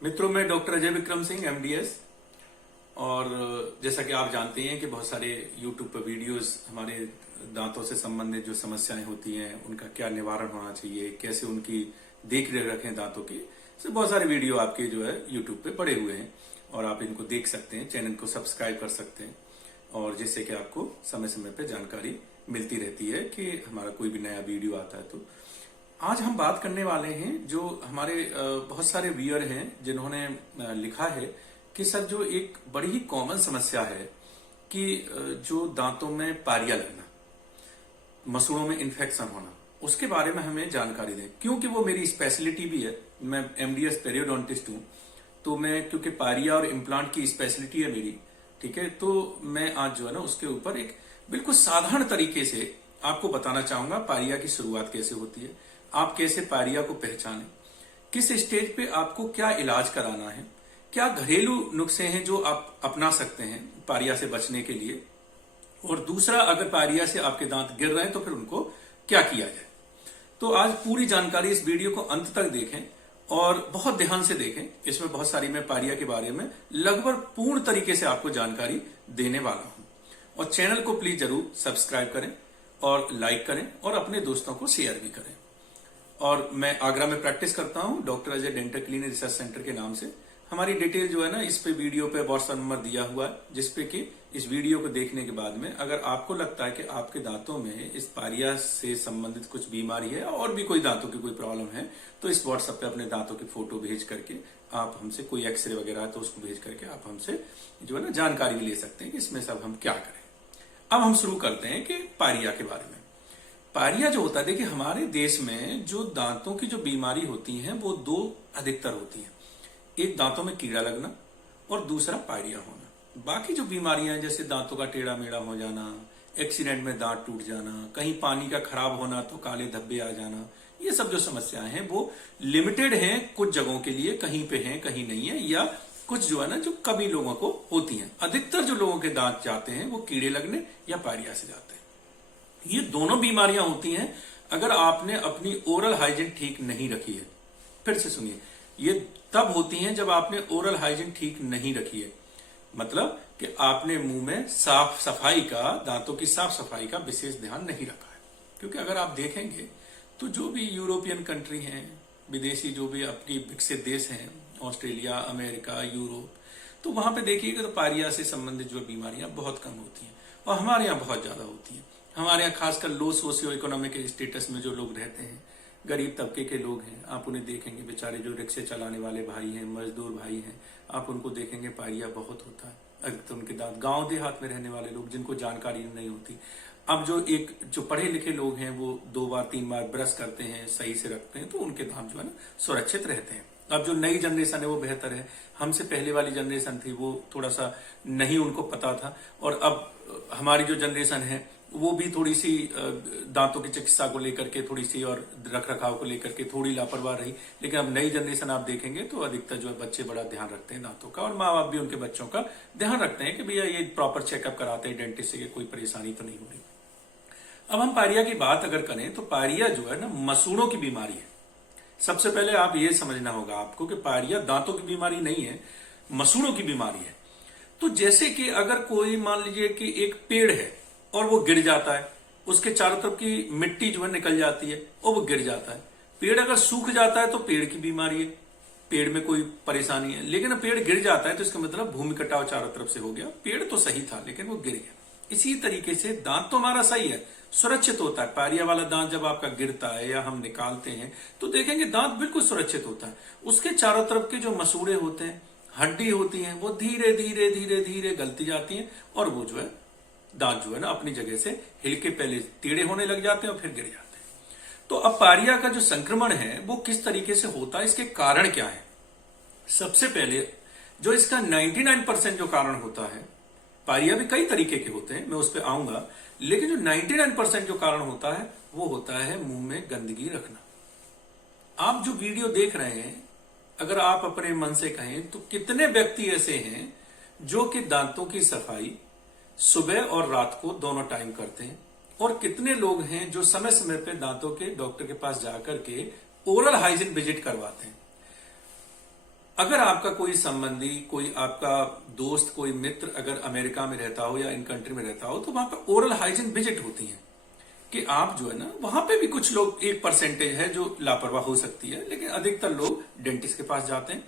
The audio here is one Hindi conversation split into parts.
मित्रों, मैं डॉक्टर अजय विक्रम सिंह एमडीएस। और जैसा कि आप जानते हैं कि बहुत सारे यूट्यूब पर वीडियोस हमारे दांतों से संबंधित जो समस्याएं होती हैं उनका क्या निवारण होना चाहिए, कैसे उनकी देख रेख रखें दांतों की, से बहुत सारे वीडियो आपके जो है यूट्यूब पे पड़े हुए हैं और आप इनको देख सकते हैं। चैनल को सब्सक्राइब कर सकते हैं और जिससे कि आपको समय समय पे जानकारी मिलती रहती है कि हमारा कोई भी नया वीडियो आता है। तो आज हम बात करने वाले हैं जो हमारे बहुत सारे व्यूअर हैं जिन्होंने लिखा है कि सर जो एक बड़ी ही कॉमन समस्या है कि जो दांतों में पारिया लगना, मसूड़ों में इन्फेक्शन होना, उसके बारे में हमें जानकारी दें, क्योंकि वो मेरी स्पेशलिटी भी है। मैं एमडीएस पेरियोडोंटिस्ट हूं, तो मैं क्योंकि पारिया और इम्प्लांट की स्पेशलिटी है मेरी, ठीक है, तो मैं आज जो है ना उसके ऊपर एक बिल्कुल साधारण तरीके से आपको बताना चाहूंगा पारिया की शुरुआत कैसे होती है, आप कैसे पारिया को पहचानें, किस स्टेज पे आपको क्या इलाज कराना है, क्या घरेलू नुस्खे हैं जो आप अपना सकते हैं पारिया से बचने के लिए, और दूसरा अगर पारिया से आपके दांत गिर रहे हैं तो फिर उनको क्या किया जाए। तो आज पूरी जानकारी इस वीडियो को अंत तक देखें और बहुत ध्यान से देखें। इसमें बहुत सारी मैं पारिया के बारे में लगभग पूर्ण तरीके से आपको जानकारी देने वाला हूं। और चैनल को प्लीज जरूर सब्सक्राइब करें और लाइक करें और अपने दोस्तों को शेयर भी करें। और मैं आगरा में प्रैक्टिस करता हूं doctor Ajay dental clinic research centre के नाम से। हमारी डिटेल जो है ना इस पे वीडियो पे व्हाट्सएप नंबर दिया हुआ है, जिसपे कि इस वीडियो को देखने के बाद में अगर आपको लगता है कि आपके दांतों में इस पारिया से संबंधित कुछ बीमारी है और भी कोई दांतों की कोई प्रॉब्लम है, तो इस व्हाट्सएप पे अपने दांतों की फोटो भेज करके आप हमसे, कोई एक्सरे वगैरह है तो उसको भेज करके आप हमसे जो है ना जानकारी भी ले सकते हैं कि इसमें सब हम क्या करें। अब हम शुरू करते हैं कि पारिया के बारे में। पारिया जो होता है, देखिए हमारे देश में जो दांतों की जो बीमारी होती है वो दो अधिकतर होती है, एक दांतों में कीड़ा लगना और दूसरा पारिया होना। बाकी जो बीमारियां हैं जैसे दांतों का टेढ़ा मेढ़ा हो जाना, एक्सीडेंट में दांत टूट जाना, कहीं पानी का खराब होना तो काले धब्बे आ जाना, ये सब जो समस्याएं हैं वो लिमिटेड हैं, कुछ जगहों के लिए, कहीं पे हैं कहीं नहीं है, या कुछ जो है ना जो कभी लोगों को होती हैं। अधिकतर जो लोगों के दांत जाते हैं वो कीड़े लगने या पारिया से जाते हैं। ये दोनों बीमारियां होती हैं अगर आपने अपनी ओरल हाइजीन ठीक नहीं रखी है। फिर से सुनिए, ये तब होती हैं जब आपने ओरल हाइजीन ठीक नहीं रखी है, मतलब कि आपने मुंह में साफ सफाई का, दांतों की साफ सफाई का विशेष ध्यान नहीं रखा है। क्योंकि अगर आप देखेंगे तो जो भी यूरोपियन कंट्री हैं, विदेशी जो भी अपनी विकसित देश हैं, ऑस्ट्रेलिया, अमेरिका, यूरोप, तो वहां पे देखिएगा तो पारिया से संबंधित जो बीमारियां बहुत कम होती हैं और हमारे यहाँ बहुत ज्यादा होती हैं। हमारे यहाँ खासकर लो सोशियो इकोनॉमिक स्टेटस में जो लोग रहते हैं, गरीब तबके के लोग हैं, आप उन्हें देखेंगे बेचारे जो रिक्शे चलाने वाले भाई हैं, मजदूर भाई हैं, आप उनको देखेंगे पारिया बहुत होता है। अधिकतर उनके दांत, गांव देहात में रहने वाले लोग जिनको जानकारी नहीं होती। अब जो पढ़े लिखे लोग हैं वो 2 बार 3 बार ब्रश करते हैं, सही से रखते हैं, तो उनके दांत जो है ना सुरक्षित रहते हैं। अब जो नई जनरेशन है वो बेहतर है, हमसे पहले वाली जनरेशन थी वो थोड़ा सा नहीं उनको पता था, और अब हमारी जो जनरेशन है वो भी थोड़ी सी दांतों की चिकित्सा को लेकर के थोड़ी सी और रख रखाव को लेकर के थोड़ी लापरवाह रही। लेकिन अब नई जनरेशन आप देखेंगे तो अधिकतर जो है बच्चे बड़ा ध्यान रखते हैं दांतों का, और माँ बाप भी उनके बच्चों का ध्यान रखते हैं कि भैया ये प्रॉपर चेकअप कराते हैं डेंटिस्ट से, कोई परेशानी तो नहीं हो रही। अब हम पारिया की बात अगर करें तो पारिया जो है ना मसूड़ों की बीमारी है। सबसे पहले आप ये समझना होगा आपको कि पारिया दांतों की बीमारी नहीं है, मसूड़ों की बीमारी है। तो जैसे कि अगर कोई मान लीजिए कि एक पेड़ है और वो गिर जाता है, उसके चारों तरफ की मिट्टी जो है निकल जाती है और वो गिर जाता है। पेड़ अगर सूख जाता है तो पेड़ की बीमारी है, पेड़ में कोई परेशानी है। लेकिन पेड़ गिर जाता है तो इसका मतलब भूमि कटाव चारों तरफ से हो गया, पेड़ तो सही था लेकिन वो गिर गया। इसी तरीके से दांत तो हमारा सही है, सुरक्षित होता है। पारिया वाला दांत जब आपका गिरता है या हम निकालते हैं तो देखेंगे दांत बिल्कुल सुरक्षित होता है। उसके चारों तरफ के जो मसूड़े होते हैं, हड्डी होती हैं, वो धीरे धीरे धीरे धीरे गलती जाती हैं और वो जो है दांत जो है ना अपनी जगह से हिलके पहले टेढ़े होने लग जाते हैं और फिर गिर जाते हैं। तो अब पारिया का जो संक्रमण है वो किस तरीके से होता है, इसके कारण क्या है। सबसे पहले जो इसका 99% जो कारण होता है, पारिया भी कई तरीके के होते हैं, मैं उस पर आऊंगा, लेकिन जो 99% जो कारण होता है वो होता है मुंह में गंदगी रखना। आप जो वीडियो देख रहे हैं, अगर आप अपने मन से कहें तो कितने व्यक्ति ऐसे हैं जो कि दांतों की सफाई सुबह और रात को दोनों टाइम करते हैं, और कितने लोग हैं जो समय समय पे दांतों के डॉक्टर के पास जाकर के ओरल हाइजीन विजिट करवाते हैं। अगर आपका कोई संबंधी, कोई आपका दोस्त, कोई मित्र अगर अमेरिका में रहता हो या इन कंट्री में रहता हो, तो वहां पर ओरल हाइजीन विजिट होती है कि आप जो है ना, वहां पे भी कुछ लोग, एक परसेंटेज है जो लापरवाह हो सकती है, लेकिन अधिकतर लोग डेंटिस्ट के पास जाते हैं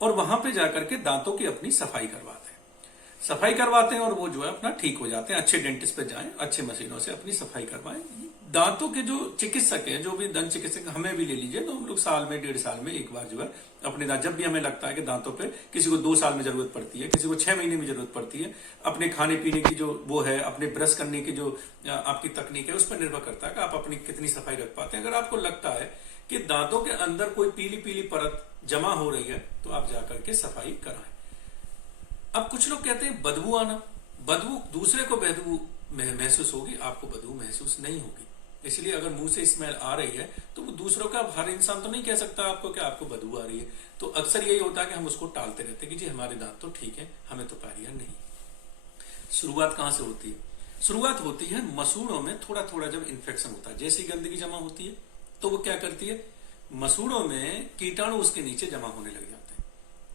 और वहां पे जाकर के दांतों की अपनी सफाई करवाते हैं और वो जो है अपना ठीक हो जाते हैं। अच्छे डेंटिस्ट पे जाएं, अच्छे मशीनों से अपनी सफाई करवाएं। दांतों के जो चिकित्सक हैं, जो भी दंत चिकित्सक, हमें भी ले लीजिए तो हम लोग साल में, 1.5 साल में एक बार जो है अपने दांत, जब भी हमें लगता है कि दांतों पे, किसी को 2 साल में जरूरत पड़ती है, किसी को 6 महीने में जरूरत पड़ती है, अपने खाने पीने की जो वो है, अपने ब्रश करने की जो आपकी तकनीक है, उस पर निर्भर करता है कि आप अपनी कितनी सफाई रख पाते हैं। अगर आपको लगता है कि दांतों के अंदर कोई पीली पीली परत जमा हो रही है, तो आप जाकर के सफाई कराएं। अब कुछ लोग कहते हैं बदबू आना, बदबू दूसरे को बदबू महसूस होगी, आपको बदबू महसूस नहीं होगी। इसलिए अगर मुंह से स्मेल आ रही है तो वो दूसरों का, हर इंसान तो नहीं कह सकता आपको कि आपको बदबू आ रही है। तो अक्सर यही होता है कि हम उसको टालते रहते हैं कि जी हमारे दांत तो ठीक है, हमें तो पायरिया नहीं। शुरुआत कहां से होती है? शुरुआत होती है मसूड़ों में थोड़ा थोड़ा जब इन्फेक्शन होता है, जैसी गंदगी जमा होती है तो वो क्या करती है, मसूड़ों में कीटाणु उसके नीचे जमा होने लग जाते हैं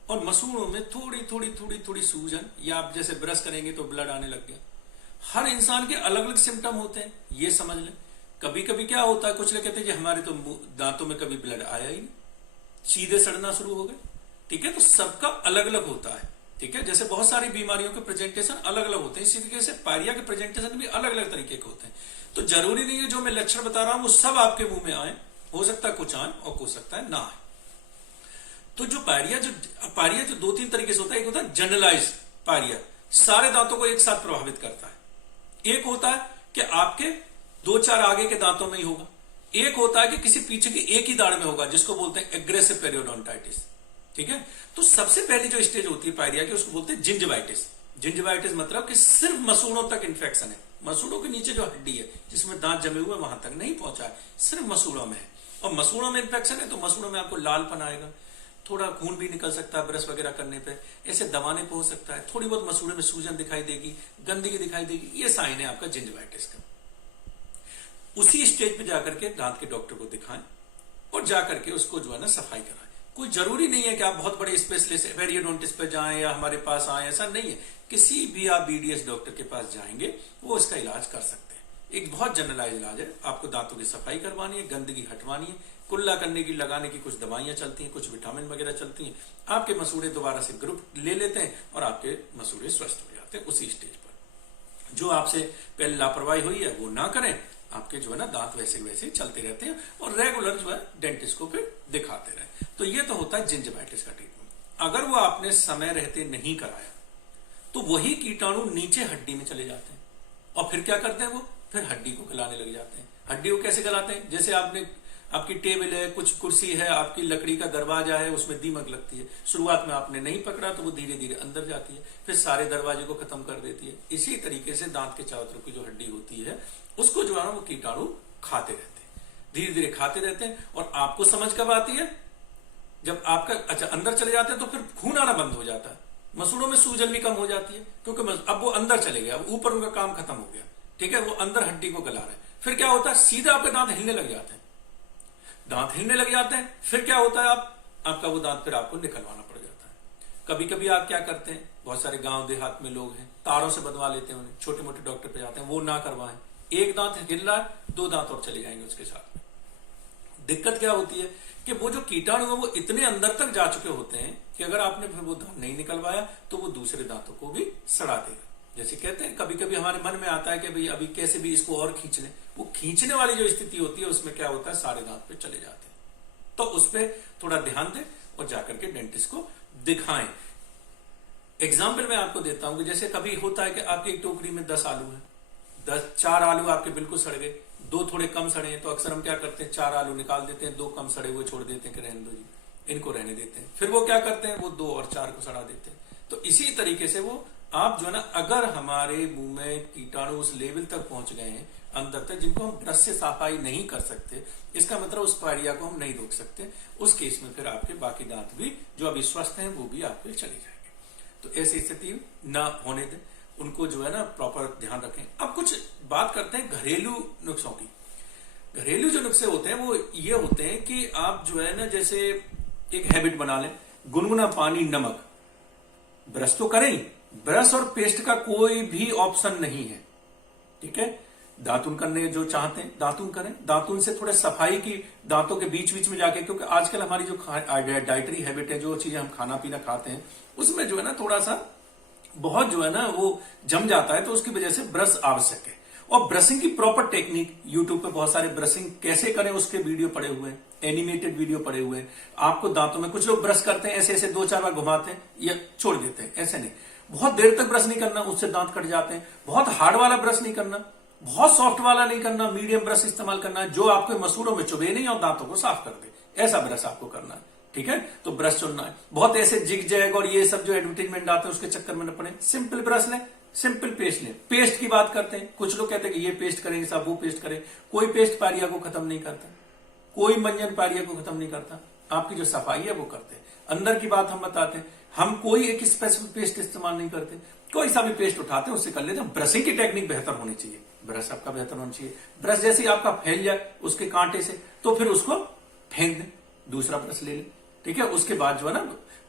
और मसूड़ों में थोड़ी थोड़ी थोड़ी थोड़ी सूजन, या आप जैसे ब्रश करेंगे तो ब्लड आने लग गया। हर इंसान के अलग अलग सिम्टम होते हैं, ये समझ लें। कभी कभी क्या होता है, कुछ लोग कहते हैं कि हमारे तो दांतों में कभी ब्लड आया ही नहीं, सीधे सड़ना शुरू हो गए। ठीक है, तो सबका अलग अलग होता है। ठीक है, जैसे बहुत सारी बीमारियों के प्रेजेंटेशन अलग अलग होते हैं, इसी तरीके से पायरिया के प्रेजेंटेशन भी अलग अलग तरीके के होते हैं। तो जरूरी नहीं है जो मैं लक्षण बता रहा हूं वो सब आपके मुंह में आए, हो सकता है कुछ आए और हो सकता है ना आए। तो जो पायरिया जो 2-3 तरीके से होता है। एक होता है जनरलाइज पायरिया, सारे दांतों को एक साथ प्रभावित करता है। एक होता है कि आपके 2-4 आगे के दांतों में ही होगा। एक होता है कि किसी पीछे की एक ही दाढ़ में होगा, जिसको बोलते हैं एग्रेसिव पेरियोडोंटाइटिस। ठीक है, तो सबसे पहली जो स्टेज होती है पायरिया की, उसको बोलते हैं जिंजिवाइटिस। जिंजिवाइटिस मतलब कि सिर्फ मसूड़ों तक इंफेक्शन है, मसूड़ों के नीचे जो हड्डी है जिसमें दांत जमे हुए वहां तक नहीं पहुंचा है, सिर्फ मसूड़ों में है। और मसूड़ों में इंफेक्शन है तो मसूड़ों में आपको लालपन आएगा, थोड़ा खून भी निकल सकता है ब्रश वगैरह करने पे, ऐसे दबाने पे हो सकता है, थोड़ी बहुत मसूड़े में सूजन दिखाई देगी, गंदगी दिखाई देगी। ये साइन है आपका जिंजिवाइटिस का। उसी स्टेज पे जाकर के दांत के डॉक्टर को दिखाएं और जाकर के उसको जो है ना सफाई कराएं। कोई जरूरी नहीं है कि आप बहुत बड़े स्पेशलिस्ट पेरियोडोंटिस्ट पे जाएं या हमारे पास आए, ऐसा नहीं है। किसी भी आप बीडीएस डॉक्टर के पास जाएंगे वो इसका इलाज कर सकते हैं। एक बहुत जनरलाइज इलाज है, आपको दांतों की सफाई करवानी है, गंदगी हटवानी है, कुल्ला करने की, लगाने की कुछ दवाइयां चलती हैं, कुछ विटामिन वगैरह चलती हैं। आपके मसूड़े दोबारा से ग्रुप ले लेते हैं और आपके मसूड़े स्वस्थ हो जाते हैं उसी स्टेज पर। जो आपसे पहले लापरवाही हुई है वो ना करें, आपके जो है ना दांत वैसे वैसे चलते रहते हैं और रेगुलर जो है डेंटिस्ट को फिर दिखाते रहे। तो ये तो होता है जिंजिवाइटिस का ट्रीटमेंट। अगर वो आपने समय रहते नहीं कराया तो वही कीटाणु नीचे हड्डी में चले जाते हैं और फिर क्या करते हैं, वो फिर हड्डी को गलाने लग जाते हैं। हड्डी को कैसे गलाते हैं? जैसे आपकी टेबल है, कुछ कुर्सी है, आपकी लकड़ी का दरवाजा है, उसमें दीमक लगती है। शुरुआत में आपने नहीं पकड़ा तो वो धीरे धीरे अंदर जाती है, फिर सारे दरवाजे को खत्म कर देती है। इसी तरीके से दांत के चारों तरफ की जो हड्डी होती है उसको जो है वो कीटाणु खाते रहते हैं, धीरे धीरे खाते रहते हैं। और आपको समझ कब आती है? जब आपका अंदर चले जाते हैं तो फिर खून आना बंद हो जाता है, मसूड़ों में सूजन भी कम हो जाती है, क्योंकि अब वो अंदर चले गए, अब ऊपर उनका काम खत्म हो गया। ठीक है, वो अंदर हड्डी को गला रहे। फिर क्या होता है, सीधा आपके दांत हिलने लग जाते हैं, दांत हिलने लग जाते हैं। फिर क्या होता है, आपका वो दांत फिर आपको निकलवाना पड़ जाता है। कभी कभी आप क्या करते हैं, बहुत सारे गांव देहात में लोग हैं, तारों से बंधवा लेते हैं उन्हें, छोटे मोटे डॉक्टर पे जाते हैं, वो ना करवाएं। एक दांत हिल रहा है, 2 दांत और चले जाएंगे उसके साथ में। दिक्कत क्या होती है कि वो जो कीटाणु है वो इतने अंदर तक जा चुके होते हैं कि अगर आपने फिर वो दांत नहीं निकलवाया तो वो दूसरे दांतों को भी सड़ा देगा। जैसे कहते हैं, कभी कभी हमारे मन में आता है कि भाई अभी कैसे भी इसको और खींच लें, वो खींचने वाली जो स्थिति होती है उसमें क्या होता है, सारे दांत पे चले जाते हैं। तो उस पर थोड़ा ध्यान दें और जाकर के डेंटिस्ट को दिखाएं। एग्जाम्पल मैं आपको देता हूं कि जैसे कभी होता है कि आपकी एक टोकरी में 10 आलू है, 4 आलू आपके बिल्कुल सड़ गए, 2 थोड़े कम सड़े हैं, तो अक्सर हम क्या करते हैं, 4 आलू निकाल देते हैं, 2 कम सड़े हुए छोड़ देते हैं कि रहने दो जी, इनको रहने देते हैं। फिर वो क्या करते हैं, वो 2 और 4 को सड़ा देते हैं। तो इसी तरीके से वो आप जो है ना, अगर हमारे मुंह में कीटाणु उस लेवल तक पहुंच गए हैं अंदर तक, जिनको हम ब्रश से सफाई नहीं कर सकते, इसका मतलब उस पायरिया को हम नहीं रोक सकते, उस केस में फिर आपके बाकी दांत भी जो अभी स्वस्थ हैं वो भी आपके चले जाएंगे। तो ऐसी स्थिति ना होने दें, उनको जो है ना प्रॉपर ध्यान रखें। अब कुछ बात करते हैं घरेलू नुस्खों की। घरेलू जो नुस्खे होते हैं वो ये होते हैं कि आप जो है ना, जैसे एक हैबिट बना लें गुनगुना पानी, नमक, ब्रश तो करें। ब्रश और पेस्ट का कोई भी ऑप्शन नहीं है, ठीक है। दातुन करने जो चाहते हैं दातुन करें, दातुन से थोड़े सफाई की, दांतों के बीच बीच में जाके, क्योंकि आजकल हमारी जो डाइटरी हैबिट है, जो चीजें हम खाना पीना खाते हैं उसमें जो है ना थोड़ा सा बहुत जो है ना वो जम जाता है, तो उसकी वजह से ब्रश आवश्यक है। और ब्रशिंग की प्रॉपर टेक्निक यूट्यूब पे बहुत सारे ब्रशिंग कैसे करें उसके वीडियो पड़े हुए हैं, एनिमेटेड वीडियो पड़े हुए हैं। आपको दांतों में, कुछ लोग ब्रश करते हैं ऐसे ऐसे 2-4 बार घुमाते हैं या छोड़ देते हैं, ऐसे नहीं। बहुत देर तक ब्रश नहीं करना, उससे दांत कट जाते हैं। बहुत हार्ड वाला ब्रश नहीं करना, बहुत सॉफ्ट वाला नहीं करना, मीडियम ब्रश इस्तेमाल करना है जो आपके मसूड़ों में चुभे नहीं और दांतों को साफ कर दे, ऐसा ब्रश आपको करना है, ठीक है। तो ब्रश चुनना है। बहुत ऐसे जिग जैग और ये सब जो एडवर्टाइजमेंट आते हैं उसके चक्कर में न पड़े, सिंपल ब्रश लें, सिंपल पेस्ट लें। पेस्ट की बात करते हैं, कुछ लोग कहते हैं कि ये पेस्ट करेंगे साहब, वो पेस्ट करें। कोई पेस्ट पारिया को खत्म नहीं करता, कोई मंजन पारिया को खत्म नहीं करता, आपकी जो सफाई है वो करते हैं। अंदर की बात हम बताते हैं, हम कोई एक स्पेसिफिक पेस्ट इस्तेमाल नहीं करते, कोई सा भी पेस्ट उठाते हैं उससे कर लेते हैं। ब्रशिंग की टेक्निक बेहतर होनी चाहिए, ब्रश आपका बेहतर होना चाहिए। ब्रश जैसे ही आपका फैल जाए उसके कांटे से, तो फिर उसको फेंक दें, दूसरा ब्रश ले लें, ठीक है। उसके बाद जो है ना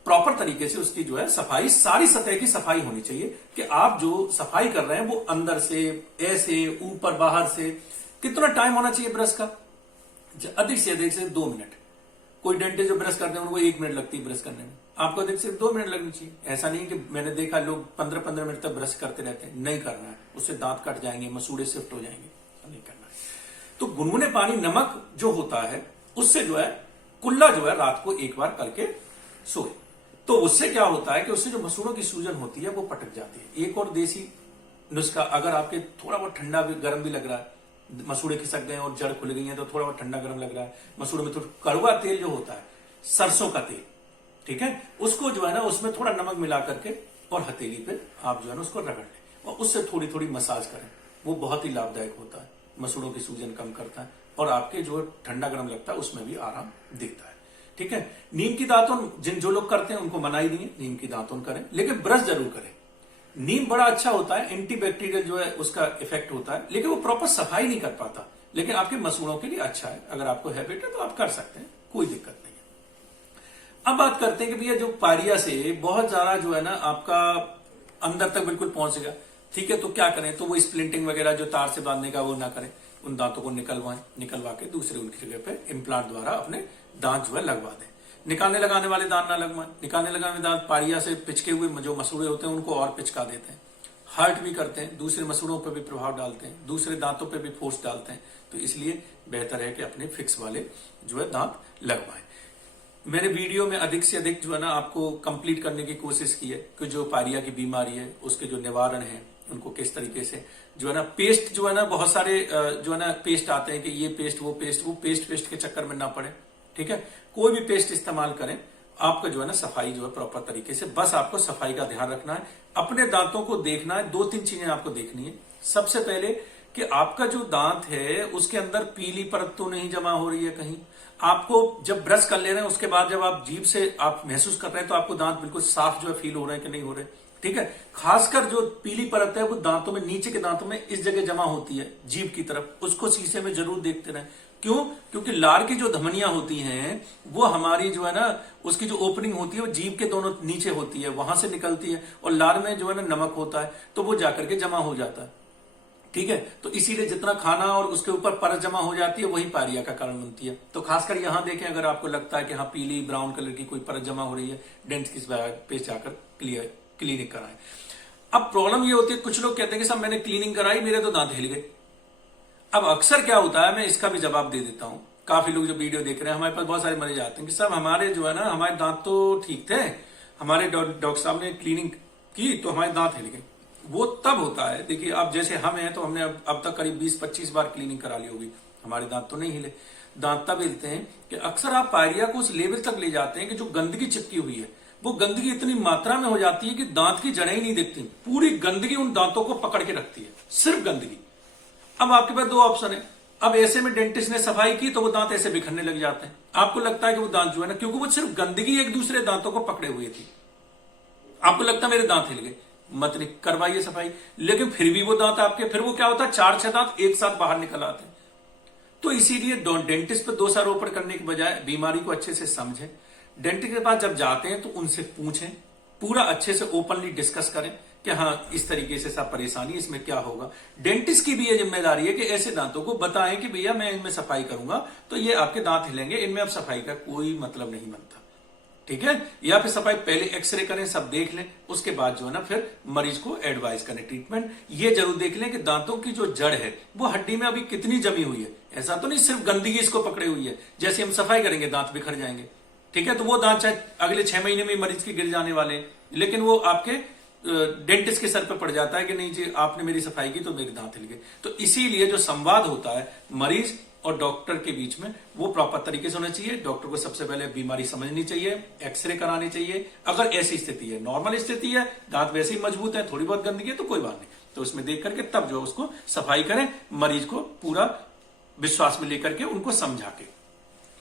प्रॉपर तरीके से उसकी जो है सफाई, सारी सतह की सफाई होनी चाहिए कि आप जो सफाई कर रहे हैं वो अंदर से, ऐसे, ऊपर बाहर से। कितना टाइम होना चाहिए ब्रश का? अधिक से अधिक से 2 मिनट। कोई डेंटिस्ट जो ब्रश करते हैं उनको 1 मिनट लगती है ब्रश करने में, आपको अधिक से 2 मिनट लगनी चाहिए। ऐसा नहीं कि मैंने देखा लोग 15-15 मिनट तक ब्रश करते रहते हैं, नहीं करना है, उससे दांत कट जाएंगे, मसूड़े शिफ्ट हो जाएंगे, नहीं करना है। तो गुनगुने पानी, नमक जो होता है उससे जो है कुल्ला जो है रात को 1 बार करके सोए, तो उससे क्या होता है कि उससे जो मसूड़ों की सूजन होती है वो पटक जाती है। एक और देसी नुस्खा, अगर आपके थोड़ा बहुत ठंडा भी गर्म भी लग रहा है, मसूड़े खिसक गए और जड़ खुल गई है, तो थोड़ा बहुत ठंडा गर्म लग रहा है, मसूड़े में थोड़ा कड़वा तेल जो होता है, सरसों का तेल, ठीक है, उसको जो है ना उसमें थोड़ा नमक मिला करके और हथेली पे आप जो है ना उसको रगड़ लें और उससे थोड़ी थोड़ी मसाज करें। वो बहुत ही लाभदायक होता है, मसूड़ों की सूजन कम करता है और आपके जो ठंडा गर्म लगता है उसमें भी आराम दिखता है, ठीक है। नीम की दातुन जो लोग करते हैं उनको मनाही नहीं है, नीम की दातुन करें, लेकिन ब्रश जरूर करें। नीम बड़ा अच्छा होता है, एंटीबैक्टीरियल जो है उसका इफेक्ट होता है, लेकिन वो प्रॉपर सफाई नहीं कर पाता, लेकिन आपके मसूड़ों के लिए अच्छा है। अगर आपको हैबिट है तो आप कर सकते हैं, कोई दिक्कत नहीं है। अब बात करते हैं कि भैया जो पारिया से बहुत ज्यादा जो है ना आपका अंदर तक बिल्कुल पहुंच गया, ठीक है, तो क्या करें? तो वो स्प्लिंटिंग वगैरह जो तार से बांधने का वो ना करें, उन दांतों को निकलवा के दूसरे उनकी जगह पे इम्प्लांट द्वारा अपने दांत जो है लगवा दें। निकालने लगाने वाले दांत ना लगवाएं। निकालने लगाने दांत पारिया से पिचके हुए जो मसूड़े होते हैं उनको और पिचका देते हैं, हर्ट भी करते हैं, दूसरे मसूड़ों पर भी प्रभाव डालते हैं, दूसरे दांतों पर भी फोर्स डालते हैं। तो इसलिए बेहतर है कि अपने फिक्स वाले जो है दांत लगवाएं। मैंने वीडियो में अधिक से अधिक जो है ना आपको कंप्लीट करने की कोशिश की है कि जो पारिया की बीमारी है उसके जो निवारण है उनको किस तरीके से जो है ना, पेस्ट जो है ना बहुत सारे जो है ना पेस्ट आते हैं कि ये पेस्ट वो पेस्ट के चक्कर में ना पड़े, ठीक है। कोई भी पेस्ट इस्तेमाल करें, आपका जो है ना सफाई जो है प्रॉपर तरीके से, बस आपको सफाई का ध्यान रखना है, अपने दांतों को देखना है। 2-3 चीजें आपको देखनी है। सबसे पहले कि आपका जो दांत है उसके अंदर पीली परत तो नहीं जमा हो रही है कहीं। आपको जब ब्रश कर ले रहे हैं उसके बाद जब आप जीभ से आप महसूस कर रहे हैं तो आपको दांत बिल्कुल साफ जो है फील हो रहे हैं कि नहीं हो रहे, ठीक है। खासकर जो पीली परत है वो दांतों में, नीचे के दांतों में इस जगह जमा होती है जीभ की तरफ, उसको शीशे में जरूर देखते रहें। क्यों? क्योंकि लार की जो धमनियां होती हैं वो हमारी जो है ना उसकी जो ओपनिंग होती है वो जीभ के दोनों नीचे होती है, वहां से निकलती है और लार में जो है ना नमक होता है तो वो जाकर के जमा हो जाता है, ठीक है। तो इसीलिए जितना खाना और उसके ऊपर परत जमा हो जाती है वही पारिया का कारण बनती है। तो खासकर यहां देखें, अगर आपको लगता है कि हाँ पीली ब्राउन कलर की कोई परत जमा हो रही है, डेंटिस्ट पे जाकर क्लीनिक कराएं। अब प्रॉब्लम ये होती है, कुछ लोग कहते हैं कि साहब मैंने क्लीनिंग कराई, मेरे तो दांत हिल गए। अब अक्सर क्या होता है, मैं इसका भी जवाब दे देता हूं। काफी लोग जो वीडियो देख रहे हैं, हमारे पास बहुत सारे मरीज आते हैं कि साहब हमारे जो है ना हमारे दांत तो ठीक थे, हमारे डॉक्टर साहब ने क्लीनिंग की तो हमारे दांत हिल गए। वो तब होता है, देखिए अब जैसे हम हैं तो हमने अब तक करीब 20-25 बार क्लीनिंग करा ली होगी, हमारे दांत तो नहीं हिले। दांत तब हिलते हैं कि अक्सर आप पायरिया को उस लेवल तक ले जाते हैं कि जो गंदगी चिपकी हुई है वो गंदगी इतनी मात्रा में हो जाती है कि दांत की जड़ें ही नहीं दिखती, पूरी गंदगी उन दांतों को पकड़ के रखती है, सिर्फ गंदगी। अब आपके पास 2 ऑप्शन है। अब ऐसे में डेंटिस्ट ने सफाई की तो वो दांत ऐसे बिखरने लग जाते हैं। आपको लगता है कि वो दांत जो है ना, क्योंकि वो सिर्फ गंदगी एक दूसरे दांतों को पकड़े हुए थी, आपको लगता है मेरे दांत हिल गए, मत नहीं करवाइए सफाई। लेकिन फिर भी वो दांत आपके, फिर वो क्या होता है 4-6 दांत एक साथ बाहर निकल आते हैं। तो इसीलिए डेंटिस्ट पर दोषारोपण करने के बजाय बीमारी को अच्छे से समझें, डेंटिस्ट के पास जब जाते हैं तो उनसे पूछें, पूरा अच्छे से ओपनली डिस्कस करें कि हाँ इस तरीके से सब परेशानी, इसमें क्या होगा। डेंटिस्ट की भी ये जिम्मेदारी है कि ऐसे दांतों को बताएं कि भैया मैं इनमें सफाई करूंगा तो ये आपके दांत हिलेंगे, इनमें अब सफाई का कोई मतलब नहीं बनता, ठीक है। या फिर सफाई पहले एक्सरे करें, सब देख लें, उसके बाद जो है ना फिर मरीज को एडवाइस करें ट्रीटमेंट। ये जरूर देख लें कि दांतों की जो जड़ है वो हड्डी में अभी कितनी जमी हुई है। ऐसा तो नहीं सिर्फ गंदगी इसको पकड़े हुई है, जैसे हम सफाई करेंगे दांत बिखर जाएंगे, ठीक है। तो वो दांत चाहे अगले 6 महीने में मरीज के गिर जाने वाले हैं, लेकिन वो आपके डेंटिस्ट के सर पे पड़ जाता है कि नहीं जी आपने मेरी सफाई की तो मेरे दांत हिल गए। तो इसीलिए जो संवाद होता है मरीज और डॉक्टर के बीच में वो प्रॉपर तरीके से होना चाहिए। डॉक्टर को सबसे पहले बीमारी समझनी चाहिए, एक्सरे करानी चाहिए। अगर ऐसी स्थिति है, नॉर्मल स्थिति है, दांत वैसे ही मजबूत है, थोड़ी बहुत गंदगी है तो कोई बात नहीं, तो उसमें देख करके तब जो उसको सफाई करें, मरीज को पूरा विश्वास में लेकर के उनको समझा के।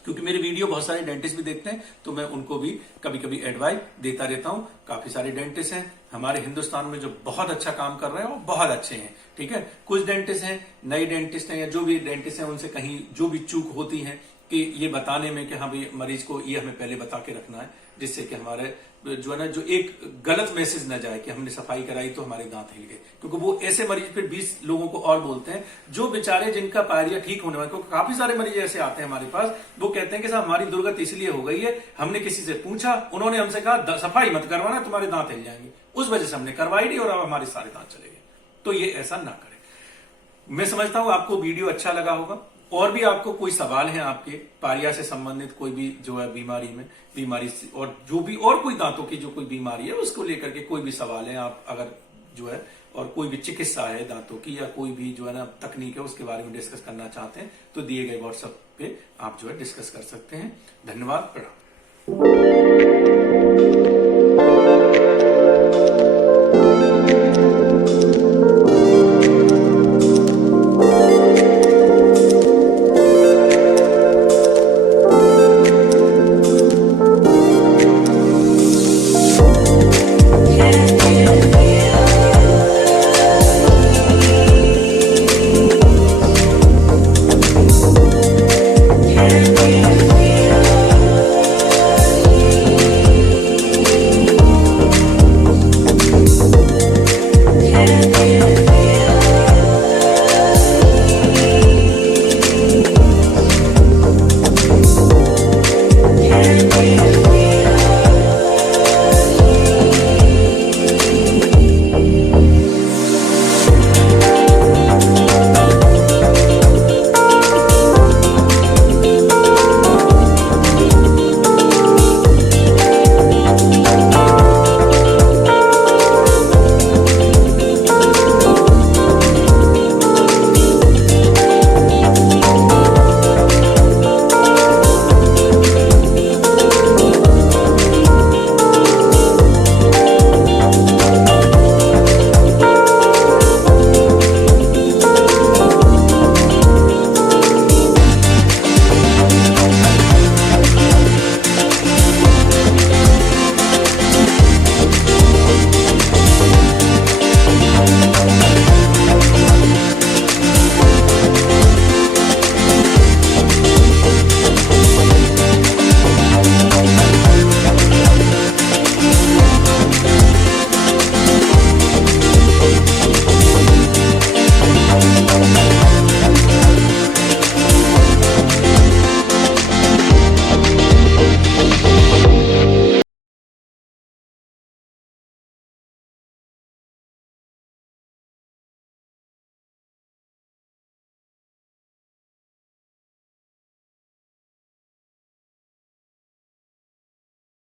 क्योंकि मेरे वीडियो बहुत सारे डेंटिस्ट भी देखते हैं तो मैं उनको भी कभी कभी एडवाइस देता रहता हूं। काफी सारे डेंटिस्ट हैं हमारे हिंदुस्तान में जो बहुत अच्छा काम कर रहे हैं और बहुत अच्छे हैं, ठीक है। कुछ डेंटिस्ट हैं, नए डेंटिस्ट हैं या जो भी डेंटिस्ट हैं, उनसे कहीं जो भी चूक होती है कि ये बताने में कि हाँ भाई मरीज को ये हमें पहले बता के रखना है, जिससे कि हमारे जो है ना जो एक गलत मैसेज न जाए कि हमने सफाई कराई तो हमारे दांत हिल गए। क्योंकि वो ऐसे मरीज फिर 20 लोगों को और बोलते हैं जो बेचारे जिनका पायरिया ठीक होने वाला, क्योंकि काफी सारे मरीज ऐसे आते हैं हमारे पास, वो कहते हैं कि साहब हमारी दुर्गति इसलिए हो गई है, हमने किसी से पूछा, उन्होंने हमसे कहा सफाई मत करवाना तुम्हारे दांत हिल जाएंगे, उस वजह से हमने करवाई नहीं और अब हमारे सारे दांत चले गए। तो ये ऐसा ना करें। मैं समझता हूं आपको वीडियो अच्छा लगा होगा। और भी आपको कोई सवाल है आपके पारिया से संबंधित, कोई भी जो है बीमारी और जो भी और कोई दांतों की जो कोई बीमारी है उसको लेकर के कोई भी सवाल है, आप अगर जो है और कोई भी चिकित्सा है दांतों की या कोई भी जो है ना तकनीक है उसके बारे में डिस्कस करना चाहते हैं तो दिए गए व्हाट्सएप पे आप जो है डिस्कस कर सकते हैं। धन्यवाद, प्रणाम।